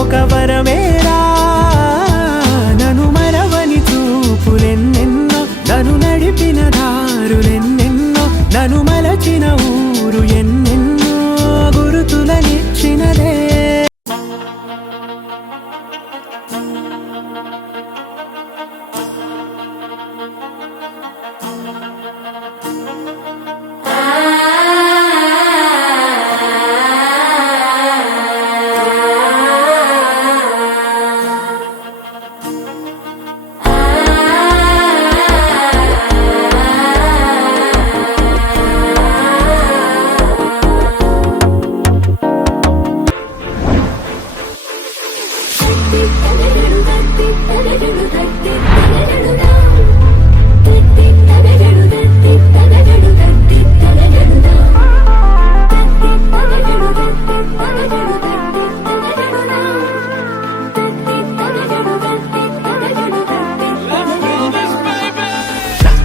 ఒక వరమే.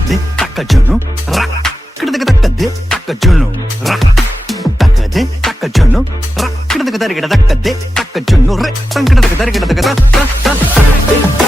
They June రా కిడదక తక్క దే తక్క జును రా. తక్క దే తక్క రా కిడదక തങ്കടത്തക്ക തരക്കിടത്തക്ക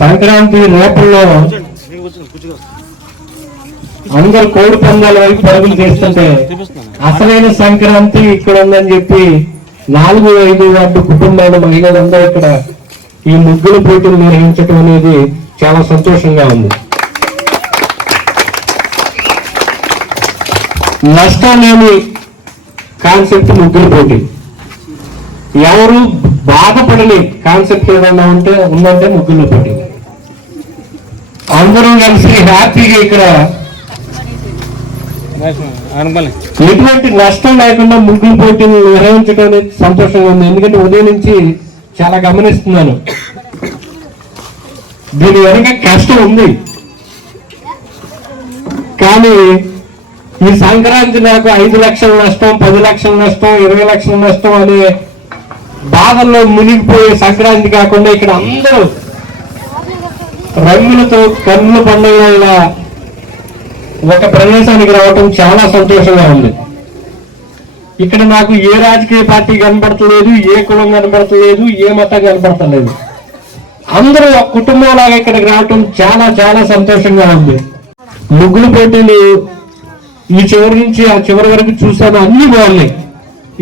సంక్రాంతి రేపల్లో అందరు కోడి పందాల వైపు పరుగులు చేస్తుంటే అసలైన సంక్రాంతి ఇక్కడ ఉందని చెప్పి నాలుగు ఐదు వాటి కుటుంబాల మహిళలందరూ ఇక్కడ ఈ ముగ్గుల పోటీలు నిర్వహించడం అనేది చాలా సంతోషంగా ఉంది. నష్టాలేని కాన్సెప్ట్ ముగ్గుల పోటీ. ఎవరు బాధపడని కాన్సెప్ట్ ఏదన్నా ఉంటే ఉందంటే ముగ్గుల పోటీ. అందరూ కలిసి హ్యాపీగా ఇక్కడ ఎటువంటి నష్టం లేకుండా ముగ్గులు పోటీలు నిర్వహించడం అనేది సంతోషంగా ఉంది. ఎందుకంటే ఉదయం నుంచి చాలా గమనిస్తున్నాను. దీని వెనక కష్టం ఉంది. కానీ ఈ సంక్రాంతి నాకు ఐదు లక్షల నష్టం పది లక్షల నష్టం ఇరవై లక్షల నష్టం అనే బాధల్లో మునిగిపోయే సంక్రాంతి కాకుండా ఇక్కడ అందరూ రంగులతో కన్నుల పండుగ ఒక ప్రదేశానికి రావటం చాలా సంతోషంగా ఉంది. ఇక్కడ నాకు ఏ రాజకీయ పార్టీ కనబడతలేదు ఏ కులం కనబడతలేదు ఏ మతం కనబడతలేదు అందరూ ఒక కుటుంబం లాగా ఇక్కడికి రావటం చాలా చాలా సంతోషంగా ఉంది. ముగ్గులు పోటీలు ఈ చివరి నుంచి ఆ చివరి వరకు చూసాను అన్ని బాగున్నాయి.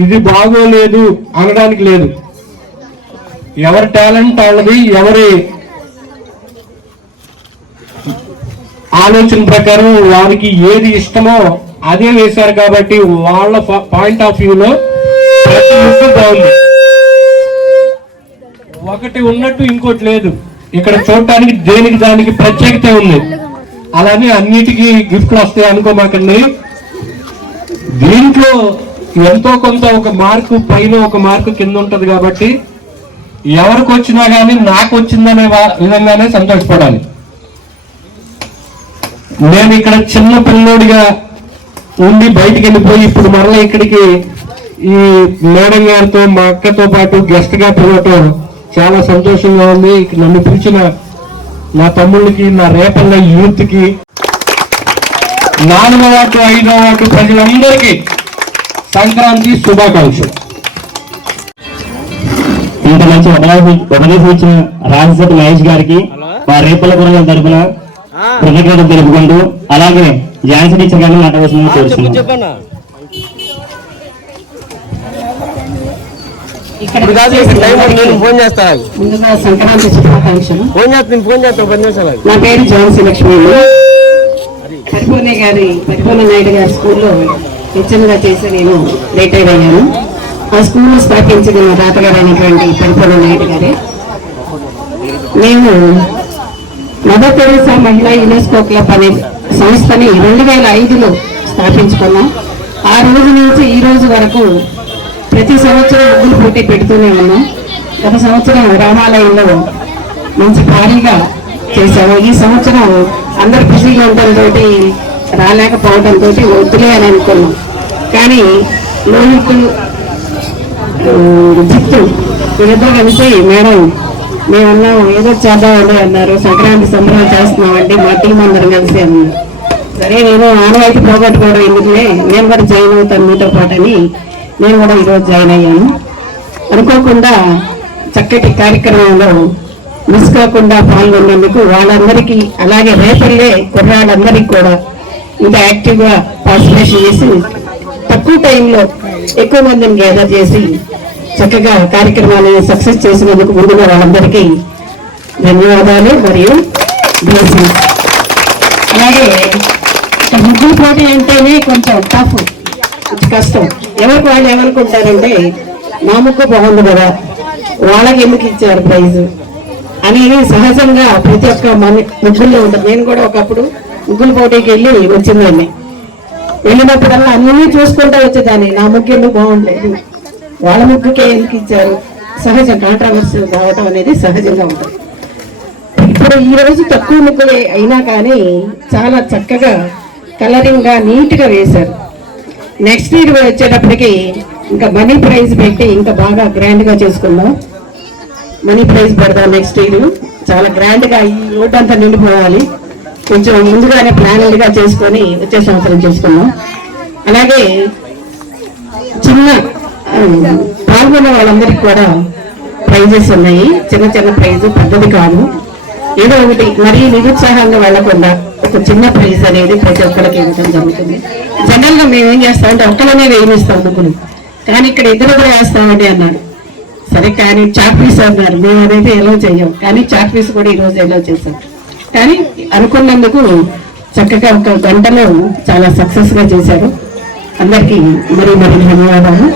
ఇది బాగోలేదు అనడానికి లేదు. ఎవరి టాలెంట్ వాళ్ళది ఎవరి ఆలోచన ప్రకారం వారికి ఏది ఇష్టమో అదే వేశారు కాబట్టి వాళ్ళ పాయింట్ ఆఫ్ వ్యూలో బాగుంది. ఒకటి ఉన్నట్టు ఇంకోటి లేదు. ఇక్కడ చూడటానికి దేనికి దానికి ప్రత్యేకత ఉంది. అలానే అన్నిటికీ గిఫ్ట్లు వస్తాయి అనుకోమాకండి. దీంట్లో ఎంతో కొంత ఒక మార్కు పైన ఒక మార్కు కింద ఉంటది కాబట్టి ఎవరికి వచ్చినా కానీ నాకు వచ్చిందనే వా- విధంగానే సంతోషపడాలి. నేను ఇక్కడ చిన్న పిల్లోడిగా ఉండి బయటికి వెళ్ళిపోయి ఇప్పుడు మరలా ఇక్కడికి ఈ మేడం గారితో మా అక్కతో పాటు గెస్ట్గా పిలవటం చాలా సంతోషంగా ఉంది. ఇక్కడ నన్ను పిలిచిన నా తమ్ముళ్ళకి నా రేపల్ల యూత్కి నాలుగో వార్డు ఐదో వార్డు ప్రజలందరికీ సంక్రాంతి శుభాకాంక్షలు. ఇంత మంచి ఉపదేశం ఉపదేశం ఇచ్చిన రాజశేఖర్ మహేష్ గారికి మా రేపల గురువుల తరపున కృతజ్ఞతలు తెలుపుకుంటూ అలాగే ఝాన్సీ టీచర్ గారిని మాట్లాడవలసింది కోరుతున్నాను ముందుగా సంక్రాంతి శుభాకాంక్షలు. నా పేరు ఝాన్సీ లక్ష్మి. పరిపూర్ణ గారి పరిపూర్ణ నాయుడు గారి స్కూల్లో హెచ్ఎంగా చేసి నేను రిటైర్ అయ్యాను. ఆ స్కూల్ స్థాపించిన మా తాతగారు అయినటువంటి పరిపూర్ణ నాయుడు గారే. మేము మదర్ తెరీసా మహిళా యునెస్కో క్లబ్ అనే సంస్థని రెండు వేల ఐదులో స్థాపించుకున్నాం. ఆ రోజు నుంచి ఈ రోజు వరకు ప్రతి సంవత్సరం ముగ్గులు పోటీ పెడుతూనే ఉన్నాం. గత సంవత్సరం రామాలయంలో మంచి భారీగా చేశాము. ఈ సంవత్సరం అందరు బిజీగా ఉండడంతో రాలేకపోవడంతో వద్దులే అని అనుకున్నాం. కానీ లోహిత్ జిత్తు వీళ్ళిద్దరు కలిసి మేడం మేమన్నాం ఏదో చేద్దామండి అన్నారు. సంక్రాంతి సంబరాలు చేస్తున్నామండి. మా టీం అందరం కలిసి అన్నారు. సరే నేను ఆనవాయితీ పోగొట్టుకోవడం ఎందుకులే? నేను కూడా జాయిన్ అవుతాను మీతో పాటని. నేను కూడా ఈరోజు జాయిన్ అయ్యాను. అనుకోకుండా చక్కటి కార్యక్రమంలో మిస్ కాకుండా పాల్గొన్నందుకు వాళ్ళందరికీ అలాగే రేపల్లే కుర్రాళ్ళందరికీ కూడా ఇంకా యాక్టివ్గా పార్టిసిపేషన్ చేసి తక్కువ టైంలో ఎక్కువ మందిని గ్యాదర్ చేసి చక్కగా కార్యక్రమాన్ని సక్సెస్ చేసినందుకు ముందుగా వాళ్ళందరికీ ధన్యవాదాలు మరియు బ్లెస్సింగ్స్ అలాగే ముగ్గురు పోటీ అంటేనే కొంచెం టఫ్ కష్టం. ఎవరికి వాళ్ళు ఏమనుకుంటారంటే మా ముగ్గు బాగుంది కదా వాళ్ళకి ఎందుకు ఇచ్చారు ప్రైజ్? అనేది సహజంగా ప్రతి ఒక్క మన ముగ్గుల్లో ఉంటుంది. నేను కూడా ఒకప్పుడు ముగ్గుల పోటీకి వెళ్ళి వచ్చిందండి వెళ్ళినప్పుడల్లా అన్నీ చూసుకుంటూ వచ్చేదాన్ని. నా ముగ్గు ఎందుకు బాగుండలేదు? వాళ్ళ ముగ్గురికే ఎందుకు ఇచ్చారు సహజం కాంట్రవర్సీ రావటం అనేది సహజంగా ఉంటుంది. ఇప్పుడు ఈ రోజు తక్కువ ముగ్గులే అయినా కానీ చాలా చక్కగా కలరింగ్గా నీట్గా వేశారు. నెక్స్ట్ ఇయర్ వచ్చేటప్పటికి ఇంకా మనీ ప్రైజ్ పెట్టి ఇంకా బాగా గ్రాండ్గా చేసుకుందాం. మనీ ప్రైజ్ పెడదాం నెక్స్ట్ ఇయర్. చాలా గ్రాండ్గా ఈ రోడ్ అంతా నిండిపోవాలి. కొంచెం ముందుగానే ప్లానల్గా చేసుకొని వచ్చే సంవత్సరం చేసుకుందాం. అలాగే చిన్న పాల్గొన్న వాళ్ళందరికీ కూడా ప్రైజెస్ ఉన్నాయి. చిన్న చిన్న ప్రైజ్ పెద్దది కాదు. ఏదో ఒకటి మరీ నిరుత్సాహంగా వెళ్ళకుండా ఒక చిన్న ప్రైజ్ అనేది ప్రతి ఒక్కరికి ఇవ్వడం జరుగుతుంది. జనరల్గా మేము ఏం చేస్తామంటే ఒక్కలనే వేయనిస్తాం అనుకుని కానీ ఇక్కడ ఇద్దరు కూడా వేస్తామండి అన్నాడు సరే కానీ చాక్ పీస్ అన్నారు మేము అనేది ఎలా చెయ్యం కానీ చాక్ పీస్ కూడా ఈ రోజు ఎలా చేసాం కానీ అనుకున్నందుకు చక్కగా ఒక గంటలో చాలా సక్సెస్గా చేశారు. అందరికీ మరి మరి ధన్యవాదాలు.